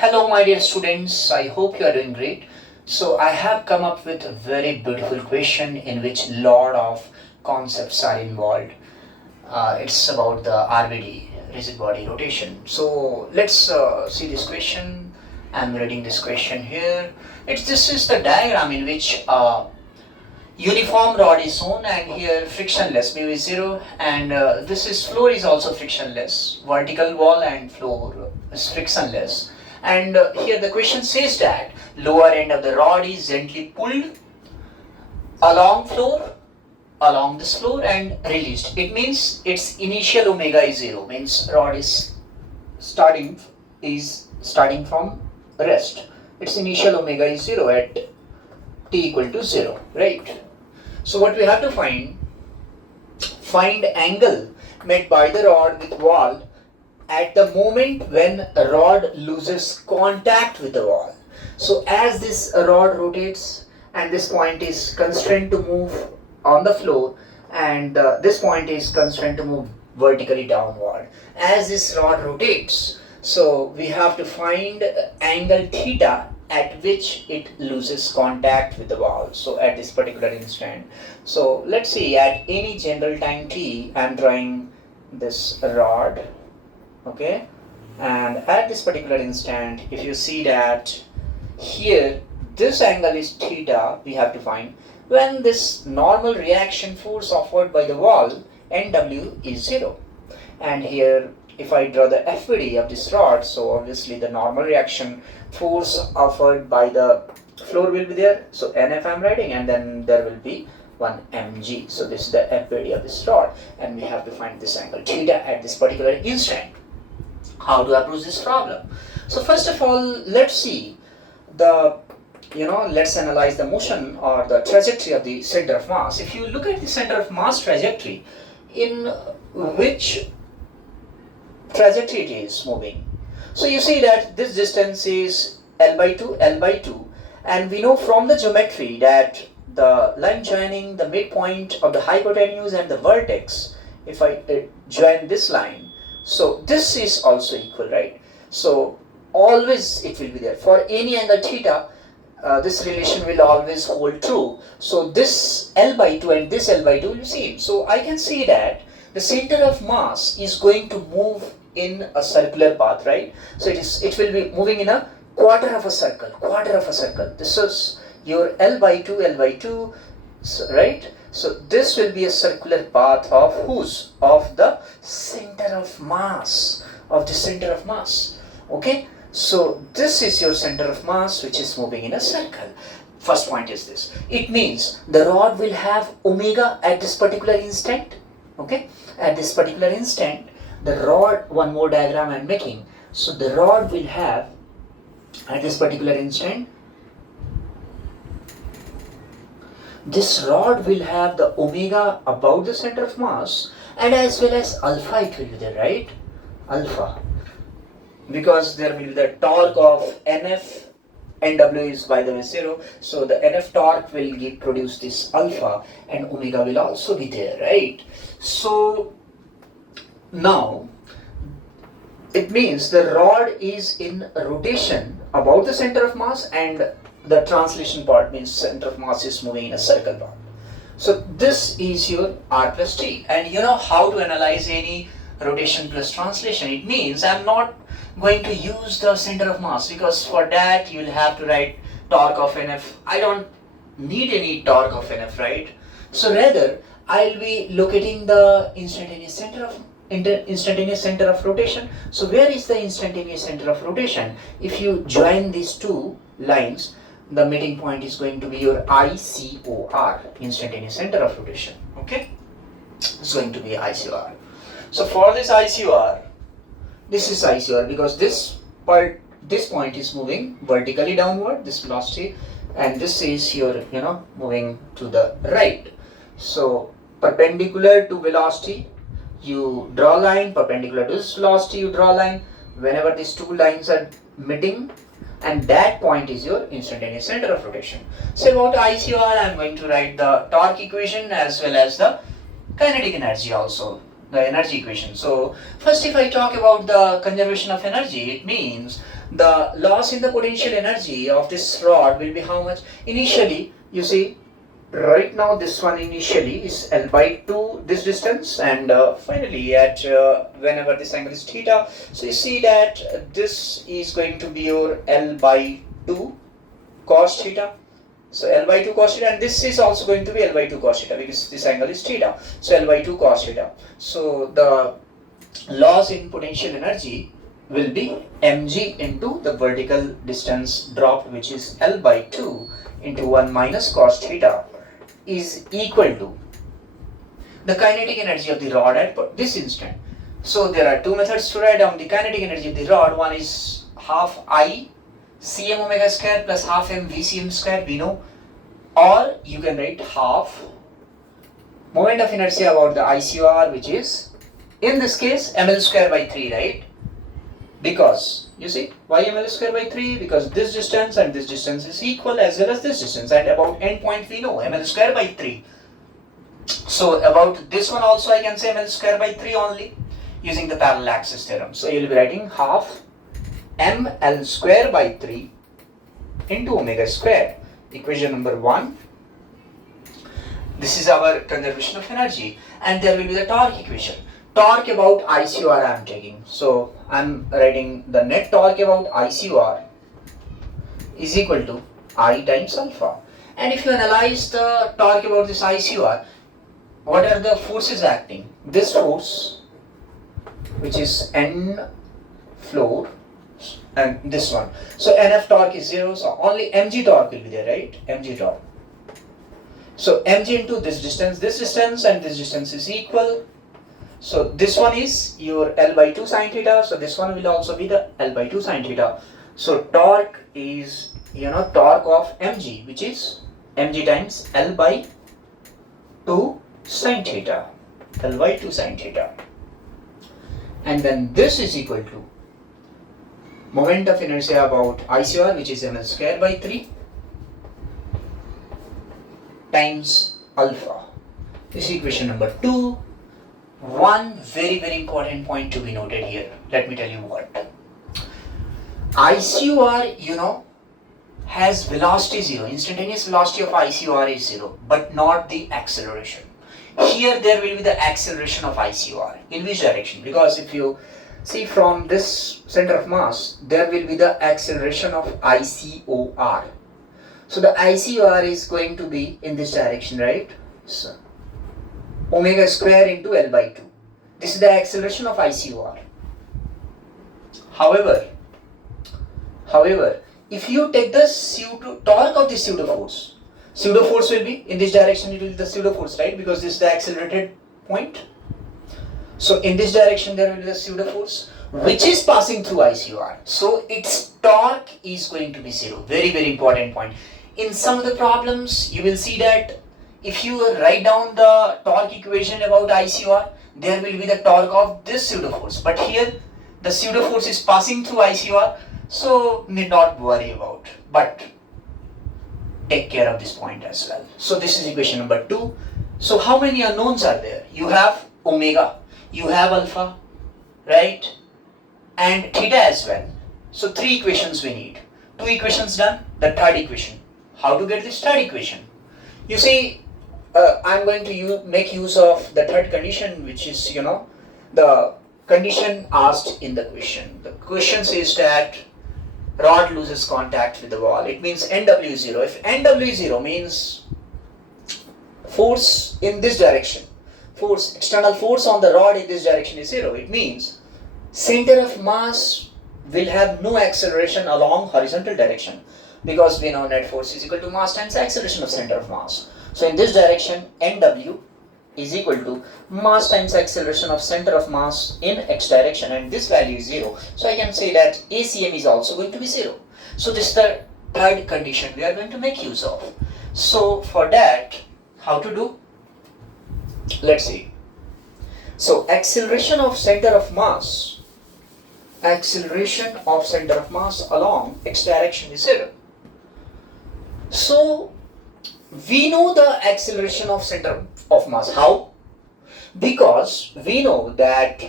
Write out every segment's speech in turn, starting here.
Hello, my dear students. I hope you are doing great. So, I have come up with a very beautiful question in which lot of concepts are involved. It's about the RBD, rigid body rotation. So, let's see this question. I'm reading this question here. This is the diagram in which uniform rod is shown, and here frictionless mu is 0, and this is floor is also frictionless. Vertical wall and floor is frictionless. And here the question says that lower end of the rod is gently pulled along this floor and released. It means its initial omega is 0, means rod is starting from rest. Its initial omega is 0 at t equal to 0, right? So what we have to find angle made by the rod with wall at the moment when a rod loses contact with the wall. So as this rod rotates and this point is constrained to move on the floor, and this point is constrained to move vertically downward. As this rod rotates, so we have to find angle theta at which it loses contact with the wall. So at this particular instant, so let's see, at any general time t, I'm drawing this rod, okay, and at this particular instant, if you see that here this angle is theta, we have to find when this normal reaction force offered by the wall Nw is 0. And here if I draw the FBD of this rod, so obviously the normal reaction force offered by the floor will be there, so NF I'm writing, and then there will be 1 mg. So this is the FBD of this rod, and we have to find this angle theta at this particular instant. How to approach this problem? So first of all, let's see let's analyze the motion or the trajectory of the center of mass. If you look at the center of mass trajectory, in which trajectory it is moving. So you see that this distance is L by 2, and we know from the geometry that the line joining the midpoint of the hypotenuse and the vertex, if I join this line, so this is also equal, right? So always it will be there. For any angle theta, this relation will always hold true. So this L by 2 and this L by 2 will be same. So I can see that the center of mass is going to move in a circular path, right? So it will be moving in a quarter of a circle. This is your L by 2, so, right? So this will be a circular path of whose? Of the center of mass, okay? So this is your center of mass which is moving in a circle. First point is this. It means the rod will have omega at this particular instant, okay? At this particular instant, the rod, one more diagram I'm making. So the rod will have, at this particular instant, this rod will have the omega about the center of mass, and as well as alpha it will be there, right? Alpha. Because there will be the torque of NF, Nw is by the way 0, so the NF torque will produce this alpha, and omega will also be there, right? So now it means the rod is in rotation about the center of mass, and the translation part means center of mass is moving in a circle path. So this is your R plus T, and you know how to analyze any rotation plus translation. It means I'm not going to use the center of mass, because for that you will have to write torque of NF. I don't need any torque of NF, right? So rather I'll be locating the instantaneous center of rotation. So where is the instantaneous center of rotation? If you join these two lines, the meeting point is going to be your ICOR, instantaneous center of rotation, okay? It's going to be ICOR. So for this ICOR, this is ICOR because this point is moving vertically downward, this velocity, and this is your, moving to the right. So perpendicular to velocity, you draw a line, perpendicular to this velocity, you draw a line. Whenever these two lines are meeting, and that point is your instantaneous center of rotation. So about ICOR, I am going to write the torque equation as well as the kinetic energy also, the energy equation. So first, if I talk about the conservation of energy, it means the loss in the potential energy of this rod will be how much? Initially, you see, right now this one initially is L by 2 this distance, and finally at whenever this angle is theta, so you see that this is going to be your L by 2 cos theta. So L by 2 cos theta, and this is also going to be L by 2 cos theta because this angle is theta. So L by 2 cos theta. So the loss in potential energy will be mg into the vertical distance dropped, which is L by 2 into 1 minus cos theta, is equal to the kinetic energy of the rod at this instant. So there are two methods to write down the kinetic energy of the rod. One is half I Cm omega square plus half m Vcm square, we know, or you can write half moment of inertia about the ICOR, which is in this case ml square by 3, right? Because you see, why ml square by 3? Because this distance and this distance is equal as well as this distance, and about end point we know ml square by 3. So about this one also I can say ml square by 3 only using the parallel axis theorem. So you will be writing half ml square by 3 into omega square, equation number 1. This is our conservation of energy, and there will be the torque equation. Torque about ICOR I am taking. So I am writing the net torque about ICOR is equal to I times alpha. And if you analyze the torque about this ICOR, what are the forces acting? This force, which is N floor, and this one. So NF torque is 0, so only mg torque will be there, right? Mg torque. So mg into this distance and this distance is equal. So this one is your L by 2 sin theta, so this one will also be the L by 2 sin theta. So torque is, torque of mg, which is mg times L by 2 sin theta, L by 2 sin theta. And then this is equal to moment of inertia about ICOR, which is ml square by 3 times alpha. This is equation number 2. One very important point to be noted here. Let me tell you what. ICOR, has velocity 0. Instantaneous velocity of ICOR is 0, but not the acceleration. Here there will be the acceleration of ICOR. In which direction? Because if you see from this center of mass, there will be the acceleration of ICOR. So the ICOR is going to be in this direction, right? So omega square into L by 2. This is the acceleration of ICOR. However, if you take the torque of the pseudo force will be in this direction, it will be the pseudo force, right? Because this is the accelerated point. So in this direction there will be the pseudo force which is passing through ICOR. So its torque is going to be 0. Very important point. In some of the problems you will see that if you write down the torque equation about ICOR, there will be the torque of this pseudo force. But here the pseudo force is passing through ICOR, so need not worry about. But take care of this point as well. So this is equation number 2. So how many unknowns are there? You have omega, you have alpha, right? And theta as well. So 3 equations we need. 2 equations done. The third equation. How to get this third equation? You see, I'm going to make use of the third condition, which is, the condition asked in the question. The question says that rod loses contact with the wall. It means NW is 0. If NW is 0 means force in this direction, external force on the rod in this direction is 0. It means center of mass will have no acceleration along horizontal direction, because we know net force is equal to mass times acceleration of center of mass. So in this direction, NW is equal to mass times acceleration of center of mass in x direction, and this value is 0. So I can say that ACM is also going to be 0. So this is the third condition we are going to make use of. So for that, how to do? Let's see. So acceleration of center of mass along x direction is 0. So we know the acceleration of center of mass. How? Because we know that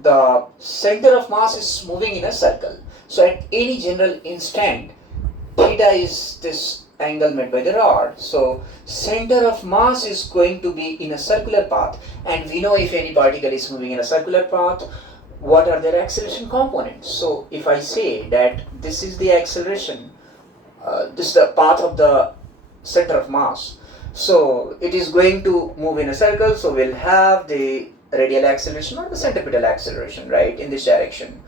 the center of mass is moving in a circle. So at any general instant, theta is this angle made by the rod. So center of mass is going to be in a circular path, and we know if any particle is moving in a circular path, what are their acceleration components. So if I say that this is the acceleration, this is the path of the center of mass, so it is going to move in a circle, so we'll have the radial acceleration or the centripetal acceleration, right, in this direction.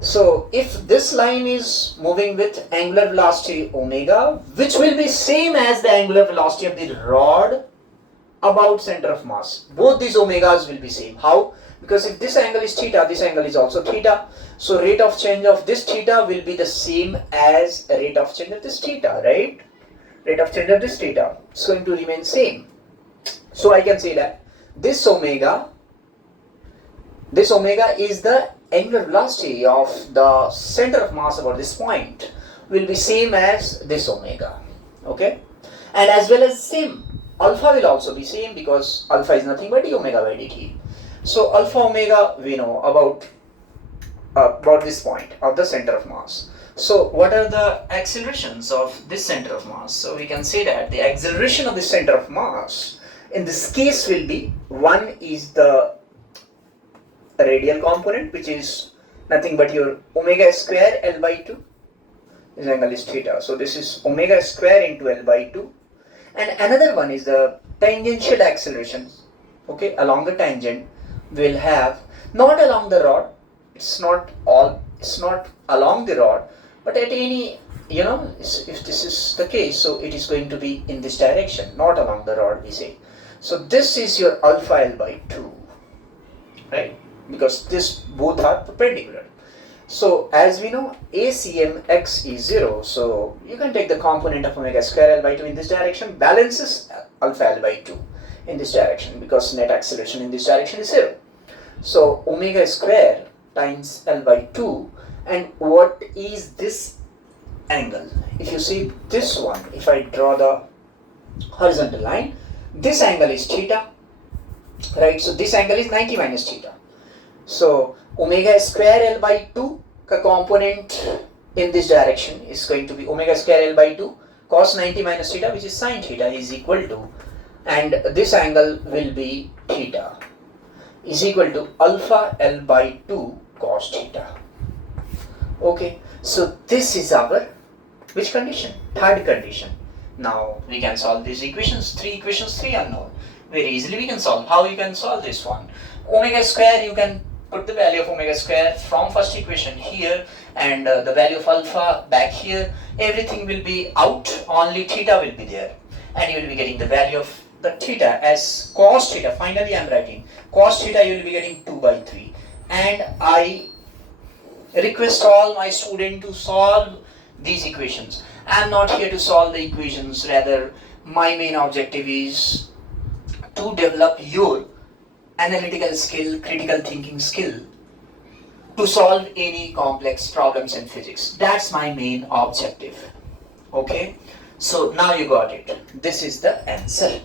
So if this line is moving with angular velocity omega, which will be same as the angular velocity of the rod about center of mass, both these omegas will be same. How? Because if this angle is theta, this angle is also theta. So rate of change of this theta will be the same as rate of change of this theta, right? Rate of change of this theta is going to remain same. So I can say that this omega is the angular velocity of the center of mass about this point will be same as this omega, okay? And as well as same, alpha will also be same because alpha is nothing but d omega by dt. So alpha omega we know about this point of the center of mass. So what are the accelerations of this center of mass? So we can say that the acceleration of the center of mass in this case will be, one is the radial component, which is nothing but your omega square L by 2. This angle is theta. So this is omega square into L by 2. And another one is the tangential acceleration. Okay, along the tangent we'll have, not along the rod, it's not along the rod, but at any, if this is the case, so it is going to be in this direction, not along the rod, we say. So this is your alpha L by 2, right? Because this both are perpendicular. So as we know, ACM x is 0, so you can take the component of omega square L by 2 in this direction, balances alpha L by 2 in this direction, because net acceleration in this direction is 0. So omega square times L by 2, and what is this angle? If you see this one, if I draw the horizontal line, this angle is theta, right? So this angle is 90 minus theta. So omega square L by 2 component in this direction is going to be omega square L by 2 cos 90 minus theta, which is sin theta, is equal to, and this angle will be theta, is equal to alpha L by 2 cos theta. Okay, so this is our which condition? Third condition. Now we can solve these equations, three unknown. Very easily we can solve. How you can solve this one? Omega square, you can put the value of omega square from first equation here, and the value of alpha back here. Everything will be out, only theta will be there, and you will be getting the value of the theta as cos theta. Finally I am writing cos theta, you will be getting 2 by 3. And I request all my students to solve these equations. I am not here to solve the equations, rather my main objective is to develop your analytical skill, critical thinking skill to solve any complex problems in physics. That's my main objective. Okay, so now you got it. This is the answer.